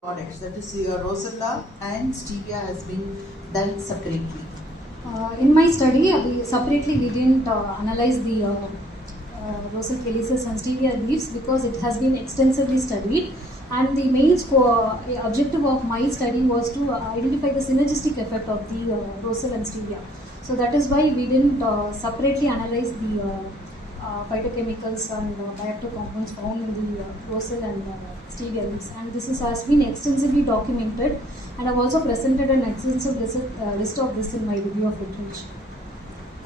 products, that is your rosella and stevia has been done separately. In my study, we didn't analyze the rosal calyces and stevia leaves because it has been extensively studied, and the main objective of my study was to identify the synergistic effect of the rosal and stevia. So that is why we didn't separately analyze the phytochemicals and bioactive compounds found in the rosal and stevia leaves, and has been extensively documented, and I've also presented an extensive list of this in my review of literature.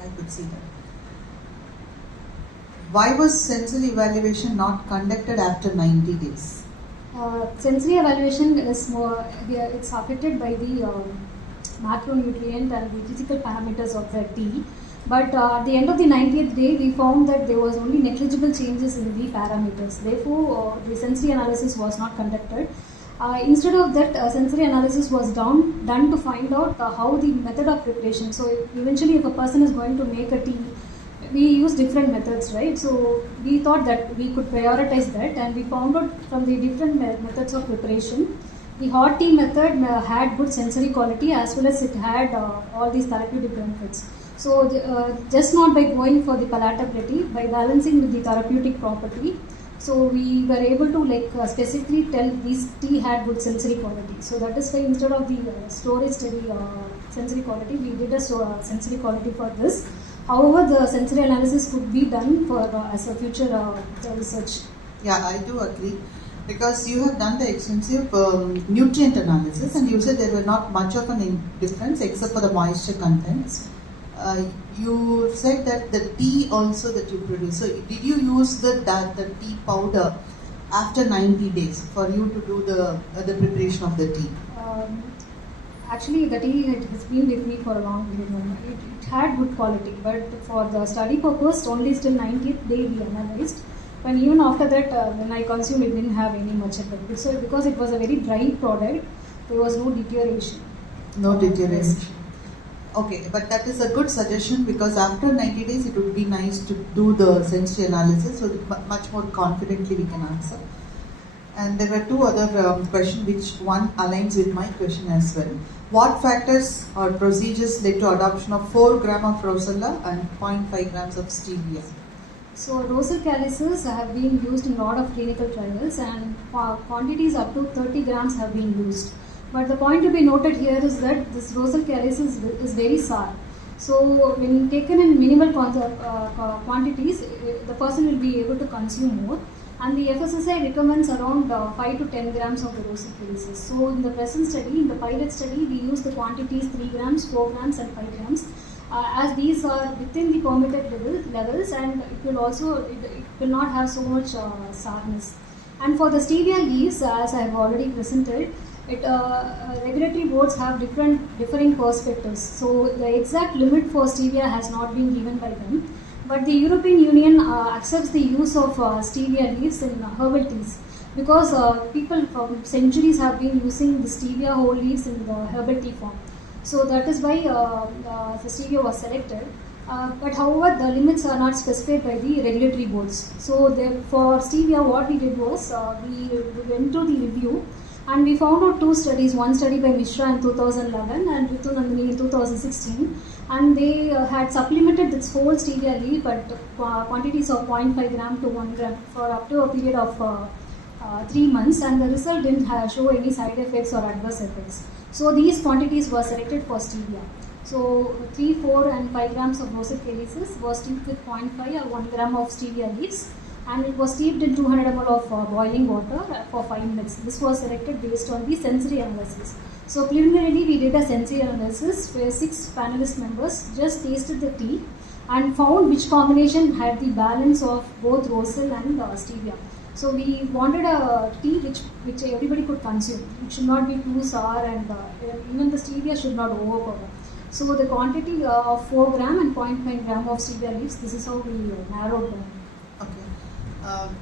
I could see that. Why was sensory evaluation not conducted after 90 days? Sensory evaluation is more, it's affected by the macronutrient and the physical parameters of the tea. But at the end of the 90th day, we found that there was only negligible changes in the parameters. Therefore, the sensory analysis was not conducted. Instead of that, sensory analysis was done to find out how the method of preparation. So eventually, if a person is going to make a tea, we use different methods, right? So we thought that we could prioritize that, and we found out from the different methods of preparation, the hot tea method had good sensory quality as well as it had all these therapeutic benefits. So just not by going for the palatability, by balancing with the therapeutic property, so we were able to specifically tell this tea had good sensory quality. So that is why instead of the storage study sensory quality, we did a sensory quality for this. However, the sensory analysis could be done for as a future research. Yeah, I do agree, because you have done the extensive nutrient analysis and you said there were not much of a difference except for the moisture contents. You said that the tea also that you produce, so did you use the tea powder after 90 days for you to do the preparation of the tea? Actually, the tea has been with me for a long period. It had good quality, but for the study purpose, only till 90th day we analyzed. And even after that, when I consumed, it didn't have any much effect. So because it was a very dry product, there was no deterioration. No deterioration. Okay, but that is a good suggestion, because after 90 days it would be nice to do the sensory analysis so that much more confidently we can answer. And there were two other questions, which one aligns with my question as well. What factors or procedures led to adoption of 4 grams of rosella and 0.5 grams of stevia? So rosal calyces have been used in a lot of clinical trials, and quantities up to 30 grams have been used. But the point to be noted here is that this rosal calyces is very sour. So when taken in minimal quantities, the person will be able to consume more. And the FSSAI recommends around 5 to 10 grams of the rosal calyces. So in the present study, in the pilot study, we use the quantities 3 grams, 4 grams and 5 grams. As these are within the permitted levels, and it will not have so much sourness. And for the stevia leaves, as I have already presented, regulatory boards have differing perspectives. So the exact limit for stevia has not been given by them, but the European Union accepts the use of stevia leaves in herbal teas, because people from centuries have been using the stevia whole leaves in the herbal tea form. So that is why the stevia was selected. But however, the limits are not specified by the regulatory boards. So for stevia, what we did was we went to the review, and we found out 2 studies, one study by Mishra in 2011 and Ritu Nandini in 2016, and they had supplemented this whole stevia leaf at quantities of 0.5 gram to 1 gram for up to a period of 3 months, and the result didn't show any side effects or adverse effects. So these quantities were selected for stevia. So 3, 4 and 5 grams of rosal calyces was steeped with 0.5 or 1 gram of stevia leaves, and it was steeped in 200 ml of boiling water for 5 minutes. This was selected based on the sensory analysis. So preliminarily, we did a sensory analysis where 6 panelist members just tasted the tea and found which combination had the balance of both rosal and stevia. So we wanted a tea which everybody could consume. It should not be too sour, and even the stevia should not overpower. So the quantity of 4 gram and 0.5 gram of stevia leaves, this is how we narrowed down.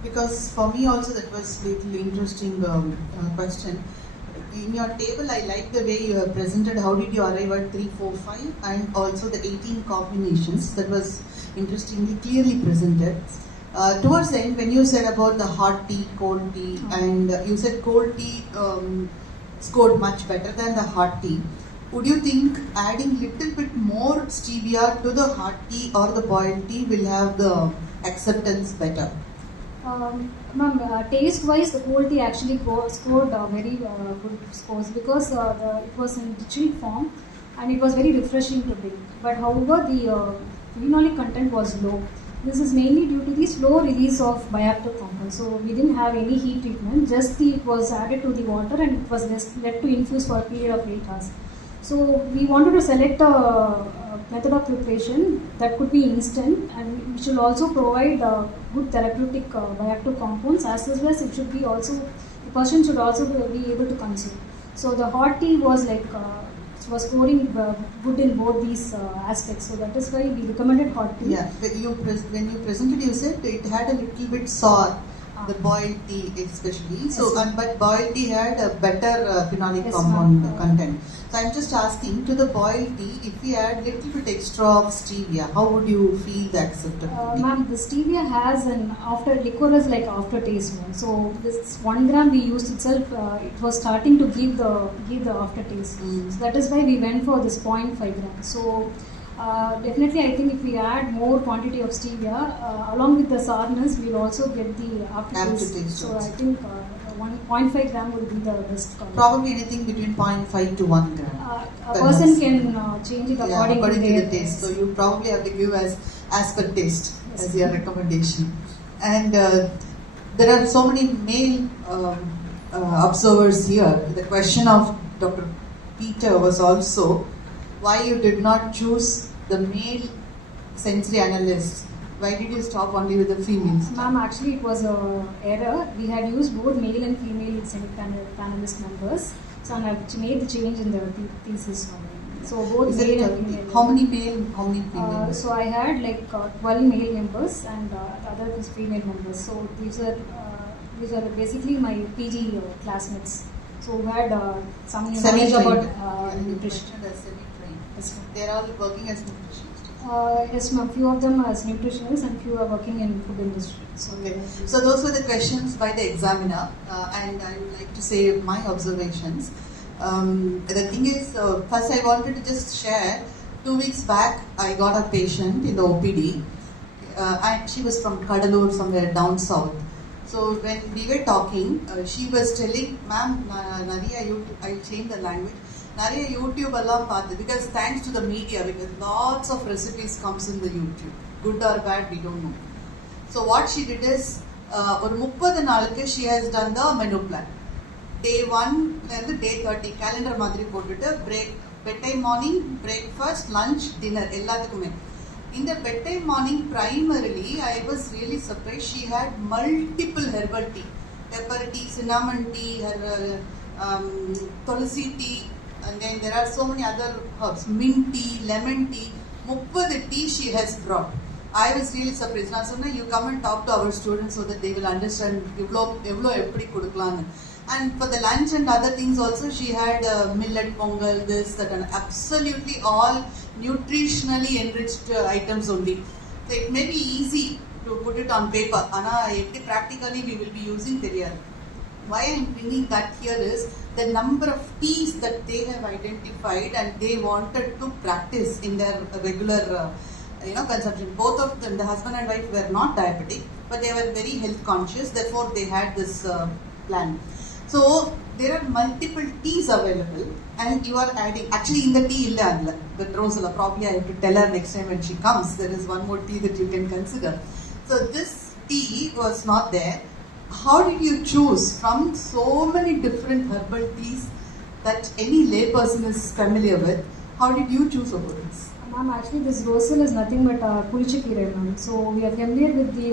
Because for me also that was a little interesting question. In your table, I like the way you have presented how did you arrive at 3, 4, 5 and also the 18 combinations. That was interestingly clearly presented. Towards the end, when you said about the hot tea, cold tea, and you said cold tea scored much better than the hot tea, would you think adding little bit more stevia to the hot tea or the boiled tea will have the acceptance better? Ma'am, taste-wise, the cold tea actually scored very good scores because it was in chilled form and it was very refreshing to drink. But however, the phenolic content was low. This is mainly due to the slow release of bioactive compounds. So we didn't have any heat treatment, just it was added to the water and it was left to infuse for a period of 8 hours. So we wanted to select a method of preparation that could be instant and it should also provide good therapeutic bioactive compounds as well as it should be also, the person should also be able to consume. So the hot tea was was scoring good in both these aspects. So that is why we recommended hot tea. Yeah, when you presented, you said it had a little bit sour. The boiled tea especially. So, yes, but boiled tea had a better phenolic yes, compound content. So I'm just asking, to the boiled tea, if we add little bit extra of stevia, how would you feel the acceptability? Ma'am, the stevia has an liquor is like aftertaste. So this 1 gram we used itself, it was starting to give the aftertaste. So that is why we went for this 0.5 grams. So definitely, I think if we add more quantity of stevia, along with the sourness, we'll also get the aftertaste. So I think 1.5 gram would be the best quality. Probably anything between 0.5 to 1 gram. A person can change it according to the taste. So you probably have to give as per taste as your recommendation. And there are so many male observers here. The question of Dr. Peter was also why you did not choose the male sensory analyst. Why did you stop only with the females? Ma'am, actually it was an error. We had used both male and female semi-panelist members. So I have made the change in the thesis. So both male and female. How many male, how many female? So I had like 12 male members and the other was female members. So these are basically my PG classmates. So who had some knowledge about nutrition. Yes, they are all working as nutritionists. Yes, ma'am. Few of them as nutritionists and few are working in food industry. So, so those were the questions by the examiner, and I would like to say my observations. The thing is, first I wanted to just share. 2 weeks back, I got a patient in the OPD, and she was from Kadalur, somewhere down south. So when we were talking, she was telling, "Ma'am, Nariya, I changed the language. Nariya YouTube allam paathu because thanks to the media, because lots of recipes comes in the YouTube, good or bad, we don't know. So what she did is, ஒரு 30 நாளுக்கு she has done the menu plan. Day 1 and day 30 calendar மாதிரி போட்டுட்டு bedtime morning, breakfast, lunch, dinner எல்லாத்துக்குமே. In the bedtime morning, primarily, I was really surprised. She had multiple herbal tea, pepper tea, cinnamon tea, tulsi tea, and then there are so many other herbs, mint tea, lemon tea, 30 tea she has brought. I was really surprised. Now, so you come and talk to our students so that they will understand evlo eppadi kudukalaanu. And for the lunch and other things also, she had millet pongal, this, that, and absolutely all nutritionally enriched items only. So it may be easy to put it on paper, ana practically we will be using theriyadu. Why I am bringing that here is the number of teas that they have identified and they wanted to practice in their regular consumption. Both of them, the husband and wife, were not diabetic, but they were very health conscious. Therefore, they had this plan. So there are multiple teas available, and you are adding. Actually, in the tea illa adla, the Rosella. Probably I have to tell her next time when she comes. There is one more tea that you can consider. So this tea was not there. How did you choose from so many different herbal teas that any layperson is familiar with? How did you choose over this? Ma'am, actually this rosal is nothing but pulicha keerai, ma'am. So we are familiar with the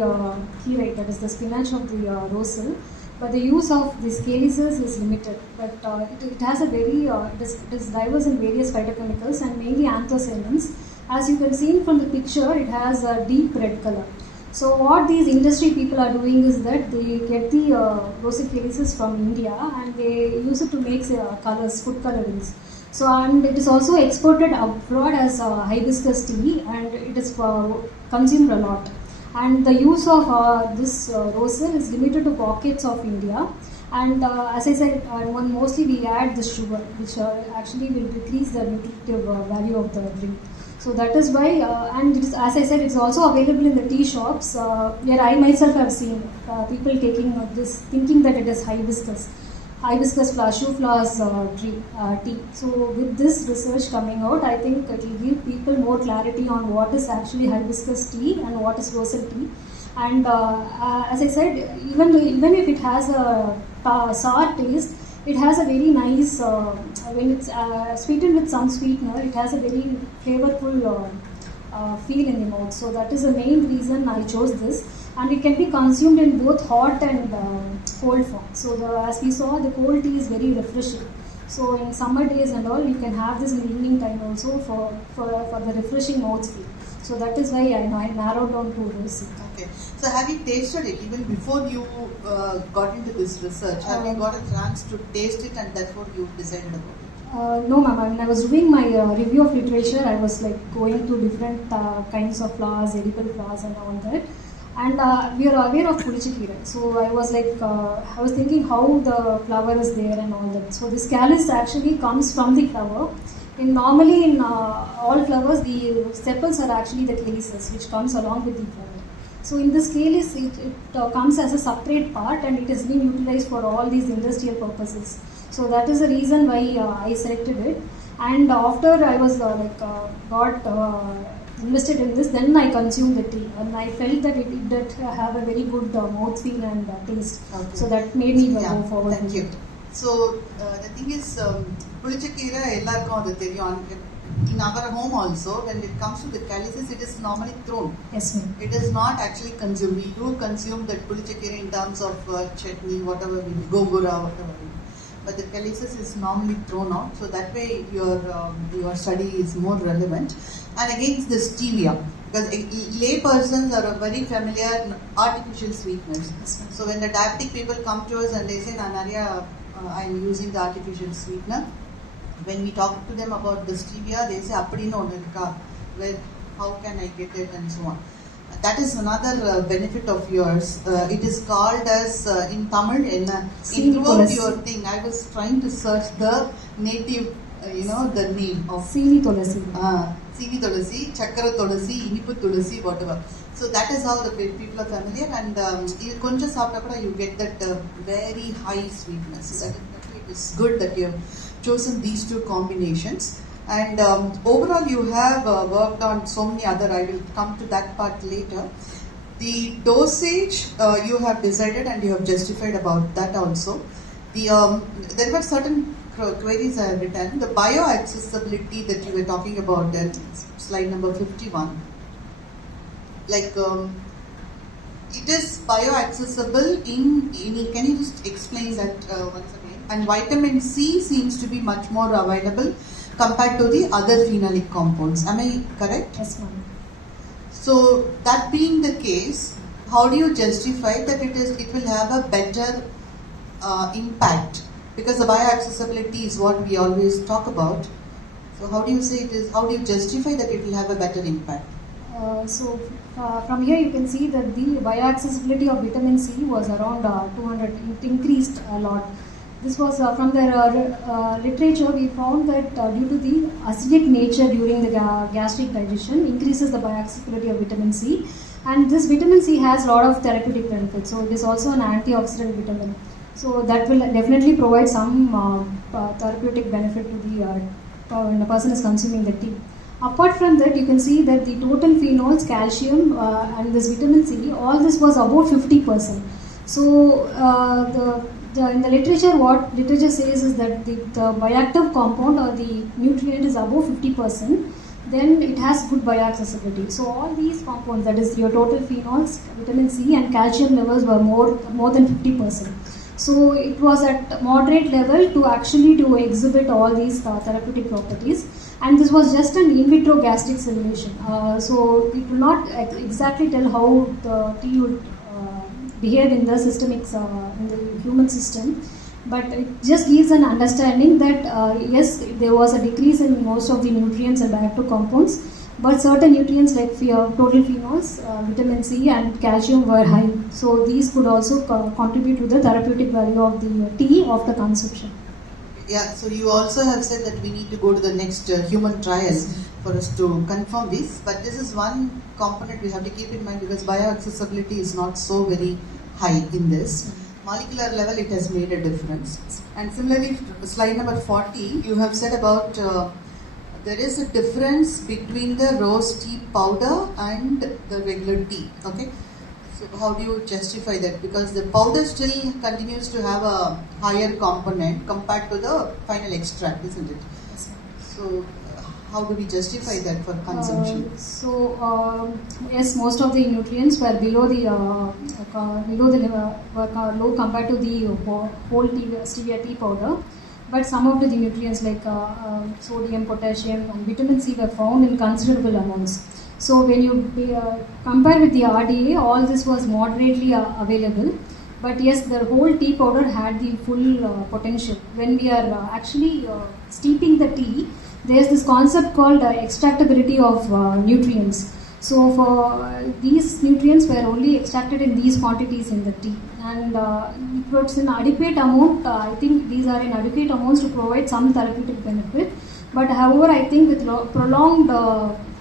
keerai, that is the spinach of the rosal, but the use of these calyces is limited. But it has a very, it is diverse in various phytochemicals and mainly anthocyanins. As you can see from the picture, it has a deep red color. So what these industry people are doing is that they get the rosal calyces from India and they use it to make colors, food colorings. So and it is also exported abroad as hibiscus tea and it is consumed a lot. And the use of this rosal is limited to pockets of India. And as I said, mostly we add the sugar, which actually will decrease the nutritive value of the drink. So that is why, and it is, as I said, it's also available in the tea shops, where I myself have seen people taking this, thinking that it is hibiscus flower, shoe flowers tea. So with this research coming out, I think it will give people more clarity on what is actually hibiscus tea and what is rosal tea. And as I said, even if it has a sour taste, it has a very nice, when it's sweetened with some sweetener, it has a very flavorful feel in the mouth. So that is the main reason I chose this. And it can be consumed in both hot and cold form. So as we saw, the cold tea is very refreshing. So in summer days and all, you can have this in the evening time also for the refreshing mouth feel. So that is why I narrowed down to rosy. Okay. So have you tasted it even before you got into this research? Have you got a chance to taste it and therefore you decided about it? No, ma'am. When I was doing my review of literature, I was like going to different kinds of flowers, edible flowers and all that. And we are aware of pulichikira. So I was like, I was thinking how the flower is there and all that. So this callus actually comes from the flower. Normally in all flowers, the sepals are actually the calyces, which comes along with the flower. So in this case, it comes as a separate part, and it is being utilized for all these industrial purposes. So that is the reason why I selected it. And after I was got invested in this, then I consumed the tea, and I felt that it did have a very good mouthfeel and taste. Okay. So that made me go forward. Thank you. So the thing is, pulichikira ellarkum adu theriyum. In our home also, when it comes to the calyces, it is normally thrown. Yes, ma'am. It is not actually consumed. We do consume that pulichikira in terms of chutney, whatever, gogura, whatever. But the calyces is normally thrown out. So that way your study is more relevant. And again, the stevia. Because lay persons are very familiar with artificial sweeteners. So when the diabetic people come to us and they say, I'm using the artificial sweetener. When we talk to them about the stevia, they say, well, how can I get it and so on. That is another benefit of yours. It is called as, in Tamil, in your thing, I was trying to search the native, the name of Seeni Tulasi. Seeni Tulasi, Chakra Tulasi, Inipu Tulasi, whatever. So that is how the people are familiar, and konja saapta you get that very high sweetness. So that it is good that you have chosen these two combinations. And overall you have worked on so many other, I will come to that part later. The dosage you have decided and you have justified about that also. There were certain queries I have written. The bioaccessibility that you were talking about in slide number 51. Like it is bioaccessible in can you just explain that once again? And vitamin C seems to be much more available compared to the other phenolic compounds. Am I correct? Yes, ma'am. So that being the case, how do you justify that it will have a better impact? Because the bioaccessibility is what we always talk about. So how do you say it is? How do you justify that it will have a better impact? From here you can see that the bioaccessibility of vitamin C was around 200. It increased a lot. This was from the literature. We found that due to the acidic nature during the gastric digestion increases the bioaccessibility of vitamin C, and this vitamin C has a lot of therapeutic benefits. So it is also an antioxidant vitamin. So that will definitely provide some therapeutic benefit to the when the person is consuming the tea. Apart from that, you can see that the total phenols, calcium, and this vitamin C, all this was about 50%. So in the literature, what literature says is that the bioactive compound or the nutrient is above 50%, then it has good bioaccessibility. So all these compounds, that is your total phenols, vitamin C and calcium levels were more than 50%. So it was at moderate level to exhibit all these therapeutic properties. And this was just an in vitro gastric simulation. So it will not exactly tell how the tea would behave in the systemics, in the human system. But it just gives an understanding that yes, there was a decrease in most of the nutrients and bioactive compounds, But certain nutrients like total phenols, vitamin C and calcium were high. So these could also contribute to the therapeutic value of the tea after consumption. Yeah, so you also have said that we need to go to the next human trial for us to confirm this, but this is one component we have to keep in mind because bioaccessibility is not so very high in this. Molecular level, it has made a difference. And similarly, slide number 40, you have said about there is a difference between the rose tea powder and the regular tea. Okay, so how do you justify that? Because the powder still continues to have a higher component compared to the final extract, isn't it? Yes, So how do we justify that for consumption? Yes, most of the nutrients were below the were low compared to the whole tea, stevia tea powder. But some of the nutrients like sodium, potassium, and vitamin C were found in considerable amounts. So when you compare with the RDA, all this was moderately available. But yes, the whole tea powder had the full potential. When we are actually steeping the tea, there is this concept called extractability of nutrients. So for these nutrients were only extracted in these quantities in the tea, and it's in adequate amount. I think these are in adequate amounts to provide some therapeutic benefit. But however, I think with prolonged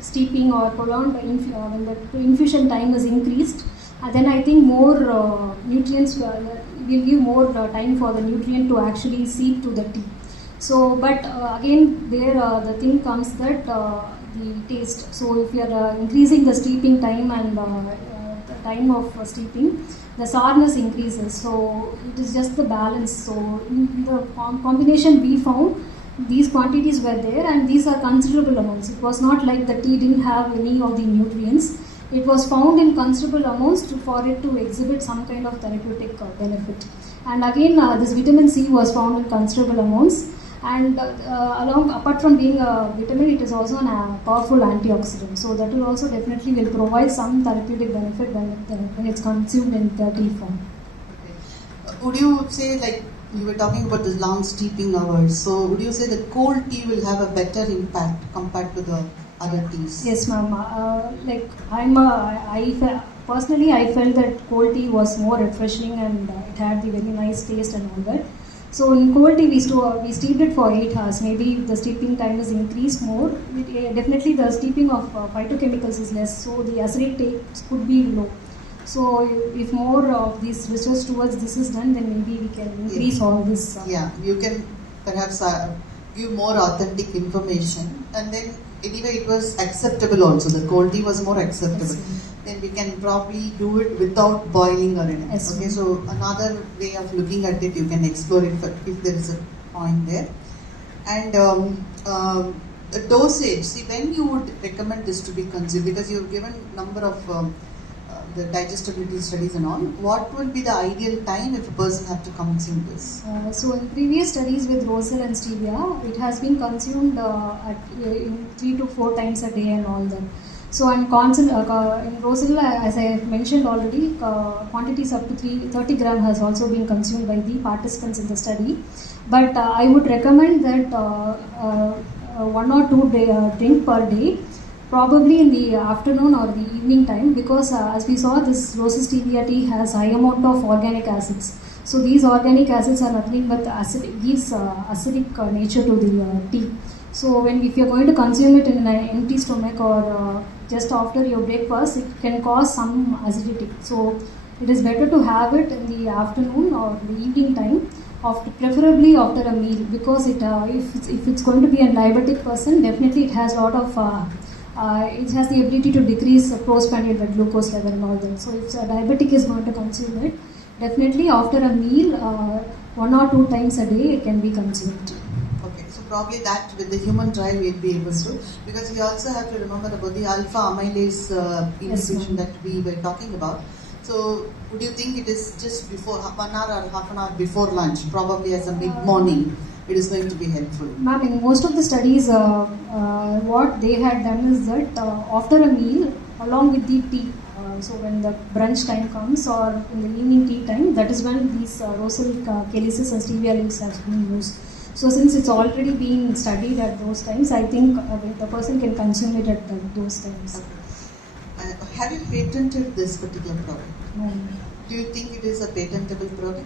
steeping or prolonged when the infusion time is increased, then I think more nutrients will give more time for the nutrient to actually seep to the tea. So, but again, there the thing comes that the taste. So, if you are increasing the steeping time and the time of steeping, the sourness increases. So, it is just the balance. So, in the combination we found, these quantities were there and these are considerable amounts. It was not like the tea didn't have any of the nutrients. It was found in considerable amounts for it to exhibit some kind of therapeutic benefit. And again, this vitamin C was found in considerable amounts. And apart from being a vitamin, it is also a powerful antioxidant. So that will also definitely will provide some therapeutic benefit when it's consumed in the tea form. Okay. Would you say, like you were talking about the long steeping hours, so would you say the cold tea will have a better impact compared to the other teas? Yes, ma'am. Personally, I felt that cold tea was more refreshing and it had the very nice taste and all that. So in cold tea, we steeped it for 8 hours. Maybe if the steeping time is increased more, definitely the steeping of phytochemicals is less, so the acidic taste could be low. So if more of this research towards this is done, then maybe we can increase all this. Yeah, you can perhaps give more authentic information, and then anyway it was acceptable also. The cold tea was more acceptable. Yes, then we can probably do it without boiling or anything. Yes, okay, so another way of looking at it, you can explore it if there is a point there. And the dosage, see, when you would recommend this to be consumed, because you have given number of the digestibility studies and all, what would be the ideal time if a person had to consume this? So in previous studies with rosal and stevia, it has been consumed in 3 to 4 times a day and all that. So in rosal, as I mentioned already, quantities up to 30 gram has also been consumed by the participants in the study. But I would recommend that 1 or 2 drink per day, probably in the afternoon or the evening time, because as we saw, this rosal stevia tea has high amount of organic acids. So these organic acids are nothing but gives acidic nature to the tea. So if you're going to consume it in an empty stomach or just after your breakfast, it can cause some acidity. So it is better to have it in the afternoon or the evening time, preferably after a meal, because if it's going to be a diabetic person, definitely it has a lot of it has the ability to decrease postprandial blood glucose level and all that. So if a diabetic is going to consume it, definitely after a meal, 1 or 2 times a day it can be consumed. Okay, so probably that with the human trial we'll be able to, because we also have to remember about the alpha amylase inhibition that we were talking about. So would you think it is just before 1 hour or half an hour before lunch, probably as a mid-morning, it is going to be helpful? Ma'am, in most of the studies, what they had done is that after a meal, along with the tea, so when the brunch time comes or in the evening tea time, that is when these rosal calyces and stevia leaves have been used. So since it's already been studied at those times, I think the person can consume it at those times. Okay. Have you patented this particular product? No. Do you think it is a patentable product?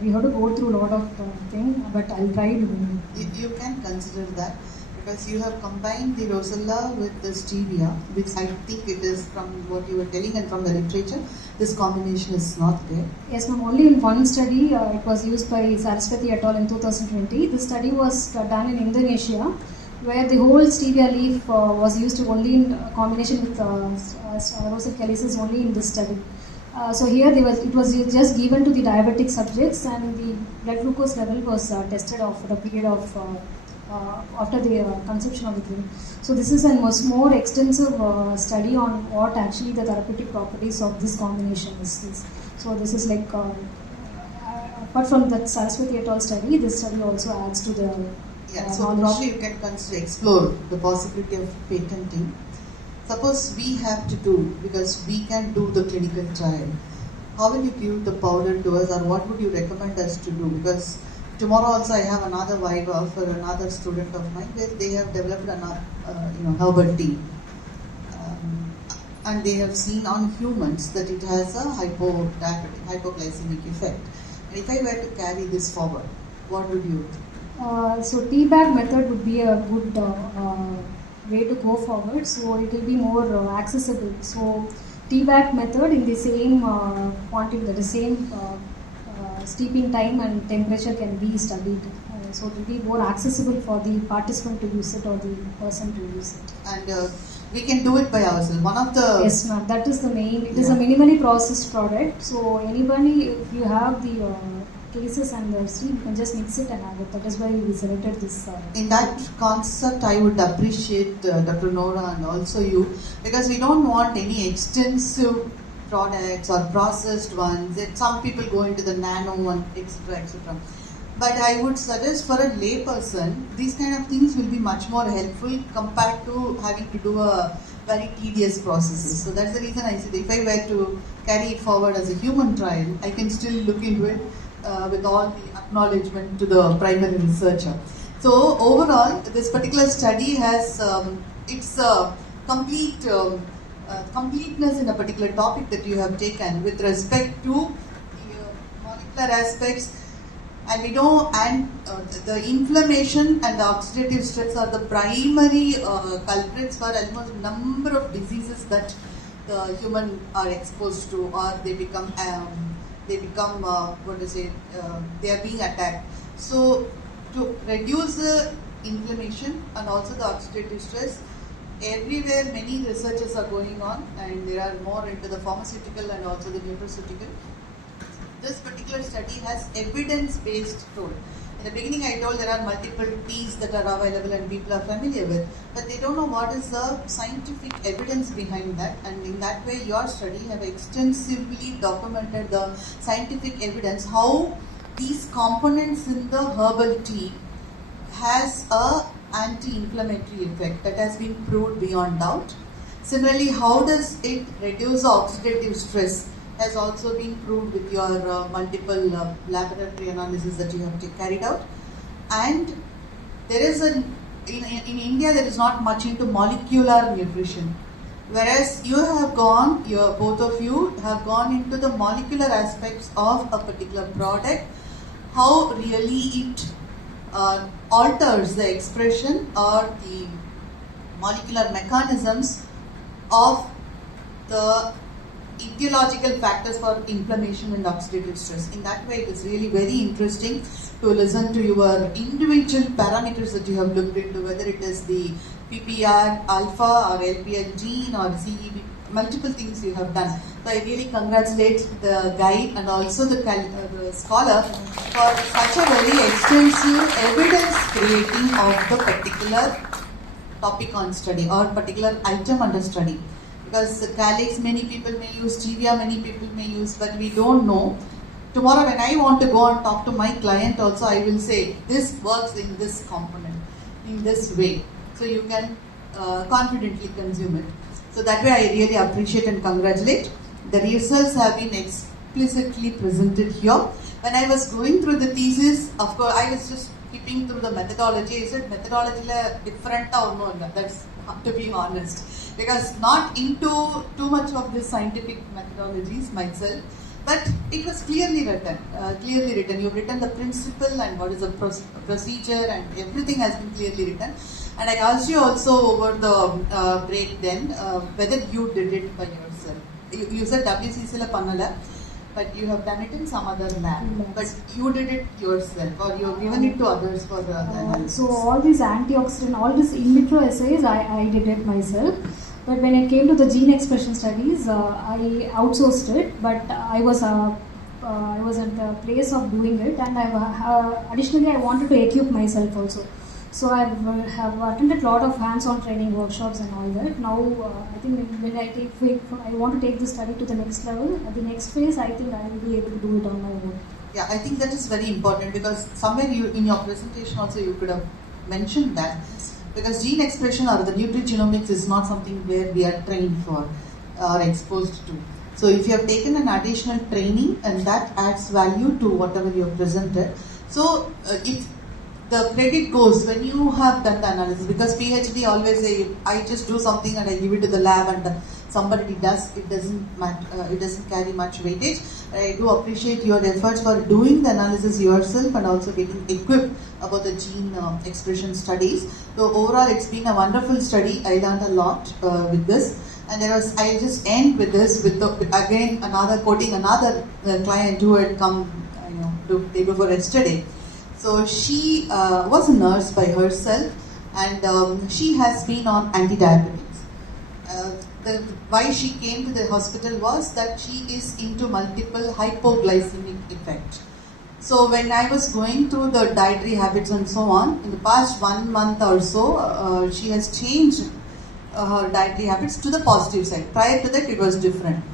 We have to go through a lot of things, but I'll try to do it. You can consider that, because you have combined the rosella with the stevia, which I think it is, from what you were telling and from the literature, this combination is not there. Yes, ma'am. Only in one study, it was used by Saraswati et al. In 2020. This study was done in Indonesia, where the whole stevia leaf was used only in combination with rosette calyces only in this study. So here it was just given to the diabetic subjects, and the blood glucose level was tested for a period of after the consumption of the drink. So this is a much more extensive study on what actually the therapeutic properties of this combination is. So this is like, apart from that Saraswati et al. Study, this study also adds to the so probably you can explore the possibility of patenting. Suppose we have to do, because we can do the clinical trial, how will you give the powder to us, or what would you recommend us to do? Because tomorrow also I have another VIVA for another student of mine where they have developed an herbal tea, and they have seen on humans that it has a hypoglycemic effect. And if I were to carry this forward, what would you do? So tea bag method would be a good way to go forward, so it will be more accessible. So tea bag method in the same quantity, the same steeping time and temperature can be studied. So it will be more accessible for the participant to use it or the person to use it. And we can do it by ourselves. One of the yes, ma'am. That is the main. It is a minimally processed product. So anybody, if you have the cases and the steam, you can just mix it and have it. That is why we selected this. In that concept, I would appreciate Dr. Nora and also you, because we don't want any extensive products or processed ones. Some people go into the nano one, etc., etc. But I would suggest for a lay person, these kind of things will be much more helpful compared to having to do a very tedious processes. So that's the reason I said if I were to carry it forward as a human trial, I can still look into it with all the acknowledgement to the primary researcher. So overall, this particular study has its complete completeness in a particular topic that you have taken with respect to the molecular aspects. And we know, the inflammation and the oxidative stress are the primary culprits for almost number of diseases that the human are exposed to, or they become they are being attacked. So to reduce the inflammation and also the oxidative stress, everywhere many researches are going on, and there are more into the pharmaceutical and also the nutraceutical. This particular study has evidence-based told. In the beginning I told there are multiple teas that are available and people are familiar with, but they don't know what is the scientific evidence behind that, and in that way your study have extensively documented the scientific evidence, how these components in the herbal tea has a anti-inflammatory effect that has been proved beyond doubt. Similarly, how does it reduce the oxidative stress has also been proved with your multiple laboratory analysis that you have carried out. And there is in India there is not much into molecular nutrition, whereas you have gone, both of you have gone into the molecular aspects of a particular product, how really it alters the expression or the molecular mechanisms of the etiological factors for inflammation and oxidative stress. In that way, it is really very interesting to listen to your individual parameters that you have looked into, whether it is the PPR alpha or LPL gene or CEB, multiple things you have done. So I really congratulate the guide and also the scholar for such a very extensive evidence creating of the particular topic on study or particular item under study. Because calyx many people may use, stevia many people may use, but we don't know. Tomorrow when I want to go and talk to my client also, I will say this works in this component, in this way. So you can confidently consume it. So that way I really appreciate and congratulate. The results have been explicitly presented here. When I was going through the thesis, of course I was just flipping through the methodology. Is it methodology different or no? That's to be honest, because not into too much of the scientific methodologies myself, but it was clearly written. You've written the principle and what is the procedure, and everything has been clearly written. And I asked you also over the break then whether you did it by yourself. You said WCC la pannala, but you have done it in some other lab. But you did it yourself, or you have given it to others for the analysis. So all these antioxidant, all these in vitro assays, I did it myself. But when it came to the gene expression studies, I outsourced it. But I was at the place of doing it, and additionally I wanted to equip myself also. So I have attended a lot of hands-on training workshops and all that. Now I think when I want to take the study to the next level, at the next phase, I think I will be able to do it on my own. Yeah, I think that is very important, because somewhere in your presentation also you could have mentioned that, because gene expression or the nutrigenomics is not something where we are trained for or exposed to. So if you have taken an additional training, and that adds value to whatever you have presented. So if the credit goes when you have done the analysis, because PhD always say, I just do something and I give it to the lab and somebody does, it doesn't carry much weightage. I do appreciate your efforts for doing the analysis yourself and also getting equipped about the gene expression studies. So overall, it's been a wonderful study. I learned a lot with this. And I just end with this, with again quoting another client who had come to day before yesterday. So she was a nurse by herself, and she has been on antidiabetics. Why she came to the hospital was that she is into multiple hypoglycemic effect. So when I was going through the dietary habits and so on, in the past 1 month or so, she has changed her dietary habits to the positive side. Prior to that, it was different.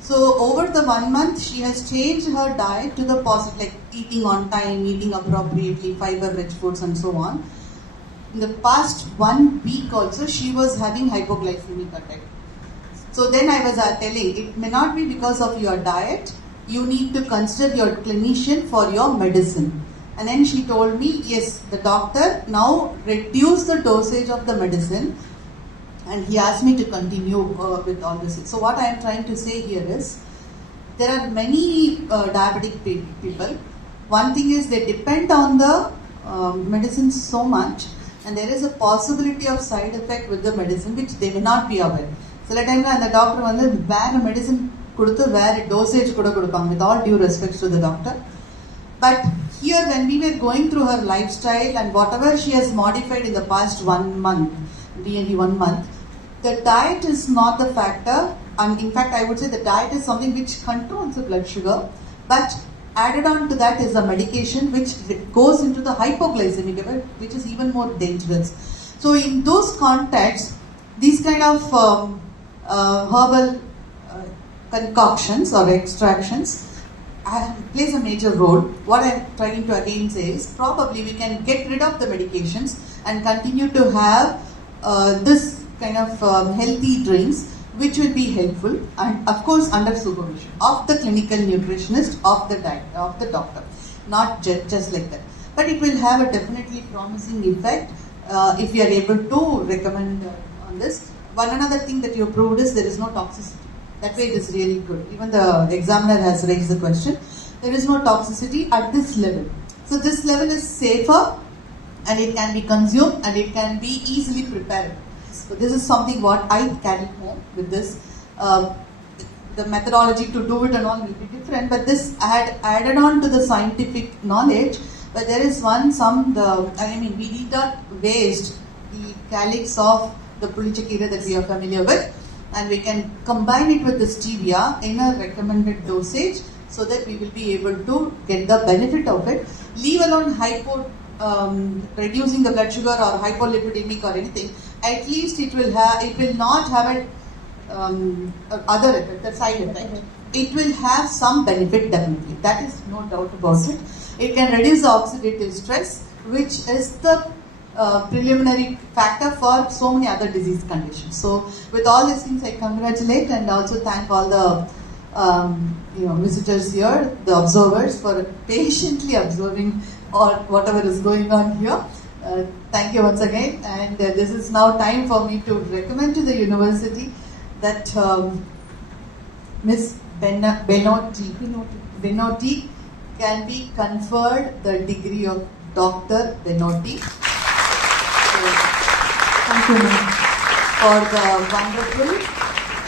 So over the 1 month, she has changed her diet to the positive, like eating on time, eating appropriately, fiber-rich foods and so on. In the past 1 week also, she was having hypoglycemic attack. So then I was telling, it may not be because of your diet, you need to consider your clinician for your medicine. And then she told me, yes, the doctor now reduced the dosage of the medicine, and he asked me to continue with all this. So what I am trying to say here is, there are many diabetic people. One thing is they depend on the medicine so much, and there is a possibility of side effect with the medicine which they may not be aware. So that time the doctor where medicine where dosage with all due respect to the doctor. But here when we were going through her lifestyle and whatever she has modified in the past 1 month, nearly 1 month, the diet is not the factor. And in fact, I would say the diet is something which controls the blood sugar, but added on to that is a medication which goes into the hypoglycemic effect, which is even more dangerous. So in those contexts, these kind of herbal concoctions or extractions plays a major role. What I'm trying to again say is, probably we can get rid of the medications and continue to have this kind of healthy drinks, which will be helpful, and of course under supervision of the clinical nutritionist, of the doctor, not just like that. But it will have a definitely promising effect if we are able to recommend on this. One another thing that you proved is there is no toxicity. That way it is really good. Even the examiner has raised the question. There is no toxicity at this level. So this level is safer, and it can be consumed, and it can be easily prepared. So this is something what I carry home with this. The methodology to do it and all will be different, but this added on to the scientific knowledge. But there is we did not waste the calyx of the pulichakira that we are familiar with, and we can combine it with the stevia in a recommended dosage, so that we will be able to get the benefit of it. Leave alone reducing the blood sugar or hypolipidemic or anything. At least it will not have other effect, the side effect. It will have some benefit definitely. That is no doubt about it. It can reduce the oxidative stress, which is the preliminary factor for so many other disease conditions. So with all these things, I congratulate and also thank all the visitors here, the observers, for patiently observing or whatever is going on here. Thank you once again, and this is now time for me to recommend to the university that Miss Benoite can be conferred the degree of Dr. Benoite. Thank you, ma'am, for the wonderful,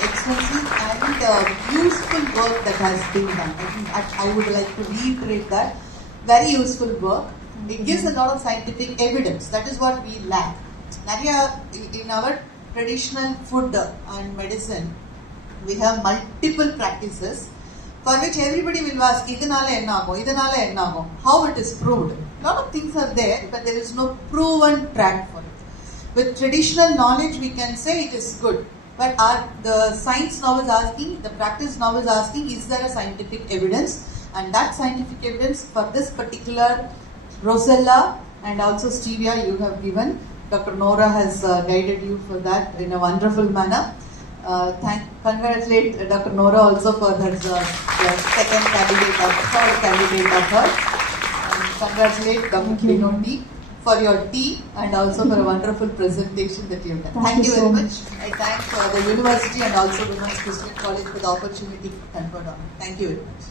extensive and useful work that has been done. I would like to reiterate that. Very useful work. It gives a lot of scientific evidence. That is what we lack. In our traditional food and medicine, we have multiple practices for which everybody will ask, how it is proved. A lot of things are there, but there is no proven track for it. With traditional knowledge, we can say it is good. But the science now is asking, the practice now is asking, is there a scientific evidence? And that scientific evidence for this particular Rosella and also stevia you have given. Dr. Nora has guided you for that in a wonderful manner. Congratulate Dr. Nora also for her third candidate of her. Congratulate Dr. Benoite for your tea and also for a wonderful presentation that you have done. Thank you very much. I thank the university and also Women's Christian College for the opportunity conferred on me. Thank you very much.